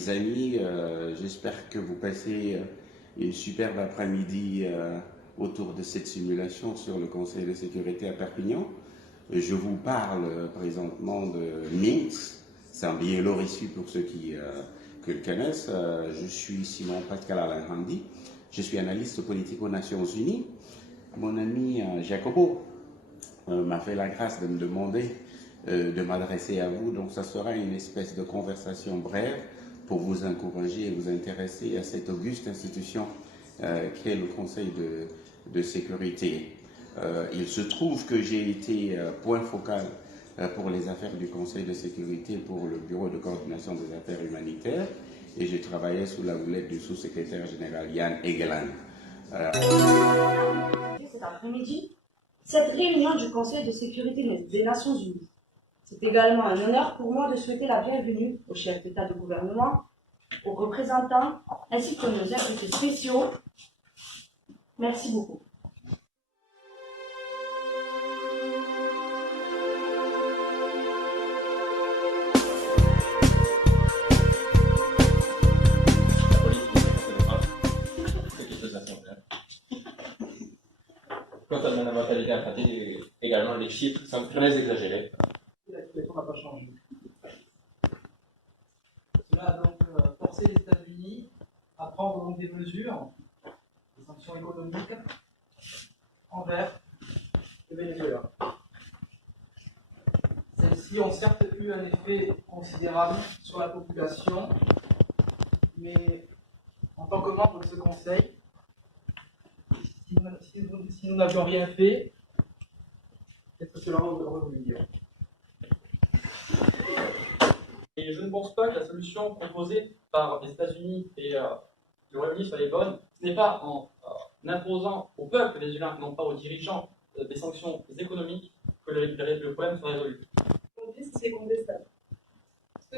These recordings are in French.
mes amis, j'espère que vous passez une superbe après-midi autour de cette simulation sur le Conseil de sécurité à Perpignan. Je vous parle présentement de Minsk, c'est en Biélorussie pour ceux qui le connaissent. Je suis Simon Pascal Alain Handy, je suis analyste politique aux Nations Unies. Mon ami Jacobo m'a fait la grâce de me demander de m'adresser à vous, donc ça sera une espèce de conversation brève pour vous encourager et vous intéresser à cette auguste institution qu'est le Conseil de sécurité. Il se trouve que j'ai été point focal pour les affaires du Conseil de sécurité pour le Bureau de coordination des affaires humanitaires et j'ai travaillé sous la houlette du sous-secrétaire général Jan Egeland. Cet après-midi, cette réunion du Conseil de sécurité des Nations Unies. C'est également un honneur pour moi de souhaiter la bienvenue aux chefs d'État de gouvernement, aux représentants, ainsi que nos invités spéciaux. Merci beaucoup. Quant à mon mortalité infantile, également les chiffres sont très exagérés. La situation n'a pas changé. Cela a donc forcé les États-Unis à prendre donc des mesures, des sanctions économiques envers le Venezuela. Celles-ci ont certes eu un effet considérable sur la population, mais en tant que membre de ce Conseil, si nous n'avions rien fait, qu'est-ce que cela aurait voulu dire? Et je ne pense pas que la solution proposée par les États-Unis et le Royaume-Uni soit les bonnes. Ce n'est pas en imposant au peuple vénézuélien, non pas aux dirigeants, des sanctions économiques que le problème sera résolu. Aujourd'hui, c'est contestable. Ce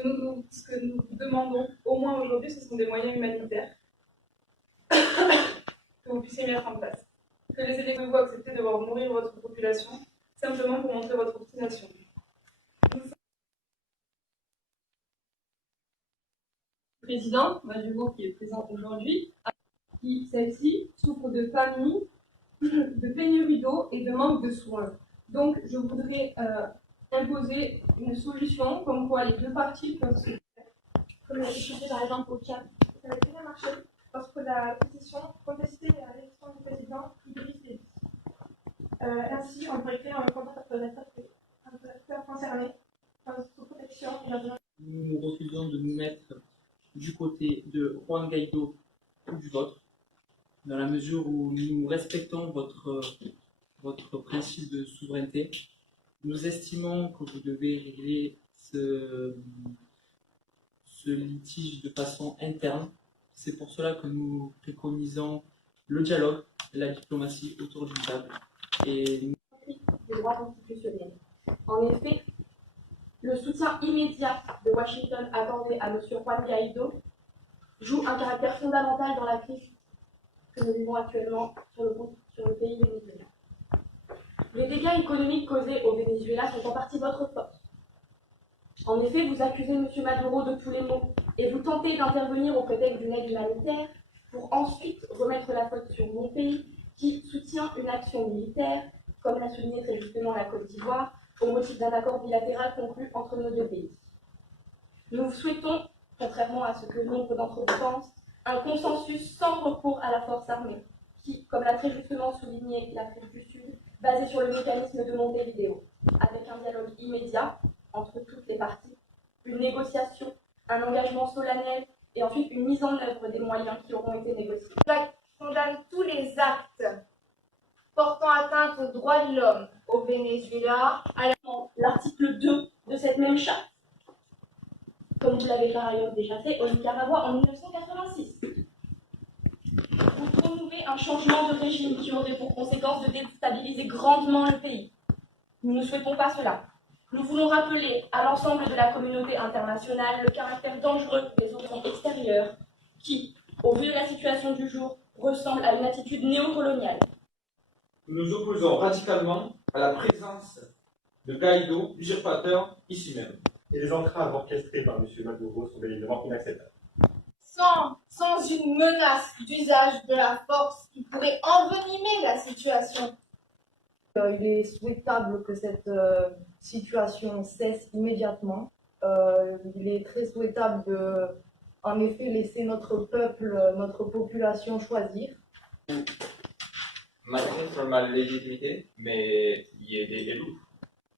que nous demandons, au moins aujourd'hui, ce sont des moyens humanitaires que vous puissiez mettre en place. Que les élèves vous accepter de voir mourir votre population, simplement pour montrer votre obstination. Le président Maduro, qui est présent aujourd'hui, qui, celle-ci, souffre de famine, de pénurie d'eau et de manque de soins. Donc, je voudrais imposer une solution comme quoi les deux parties peuvent se faire. Comme l'a fait par exemple au Tchad. Ça avait très bien marché parce que la pétition contestait l'élection du président Idriss Déby. Ainsi, on pourrait créer un contact entre les acteurs concernés sous protection et la. Nous refusons de nous mettre du côté de Juan Guaido ou du vôtre, dans la mesure où nous respectons votre principe de souveraineté. Nous estimons que vous devez régler ce litige de façon interne. C'est pour cela que nous préconisons le dialogue, la diplomatie autour d'une table. Et des droits constitutionnels. En effet, le soutien immédiat de Washington accordé à M. Juan Guaido joue un caractère fondamental dans la crise que nous vivons actuellement sur le pays vénézuélien. Les dégâts économiques causés au Venezuela sont en partie votre faute. En effet, vous accusez M. Maduro de tous les maux et vous tentez d'intervenir au prétexte d'une aide humanitaire pour ensuite remettre la faute sur mon pays qui soutient une action militaire, comme l'a souligné très justement la Côte d'Ivoire, au motif d'un accord bilatéral conclu entre nos deux pays. Nous souhaitons, contrairement à ce que nombre d'entre vous pensent, un consensus sans recours à la force armée, qui, comme l'a très justement souligné l'Afrique du Sud, basé sur le mécanisme de Montevideo, avec un dialogue immédiat entre toutes les parties, une négociation, un engagement solennel et ensuite une mise en œuvre des moyens qui auront été négociés. Condamne tous les actes portant atteinte aux droits de l'homme au Venezuela. L'article 2 de cette même charte, comme vous l'avez par ailleurs déjà fait au Nicaragua en 1986. Vous promouvez un changement de régime qui aurait pour conséquence de déstabiliser grandement le pays. Nous ne souhaitons pas cela. Nous voulons rappeler à l'ensemble de la communauté internationale le caractère dangereux des options extérieures qui, au vu de la situation du jour, ressemble à une attitude néocoloniale. Nous nous opposons radicalement à la présence de Guaido, usurpateur, ici même. Et les entraves orchestrées par M. Maduro sont bien évidemment inacceptables. sans une menace d'usage de la force qui pourrait envenimer la situation. Il est souhaitable que cette situation cesse immédiatement. Il est très souhaitable de, en effet, laisser notre peuple, notre population choisir. Malgré seulement légitimité, mais il est élu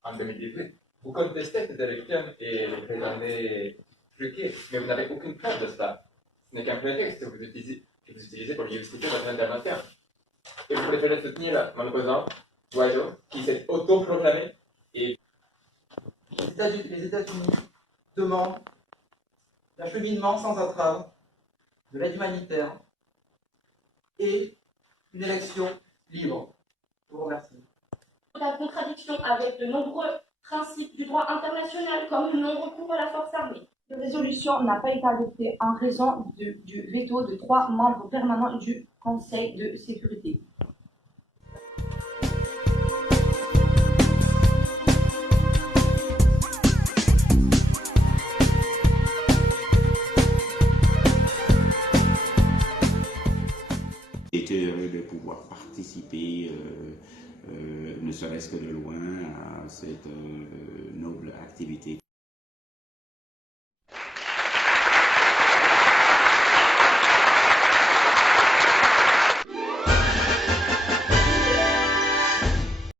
en 2018. Vous contestez cette élection et le prétendez truqué, mais vous n'avez aucune preuve de cela. Ce n'est qu'un prétexte que vous utilisez pour justifier votre intervention. Et vous préférez soutenir mon opposant, Guaido, qui s'est autoproclamé et... Les États-Unis demandent l'acheminement sans entrave de l'aide humanitaire et une élection libre. Je vous remercie. La contradiction avec de nombreux principes du droit international, comme le non-recours à la force armée. Cette résolution n'a pas été adoptée en raison du veto de 3 membres permanents du Conseil de sécurité. J'étais heureux de pouvoir participer, ne serait-ce que de loin, à cette noble activité.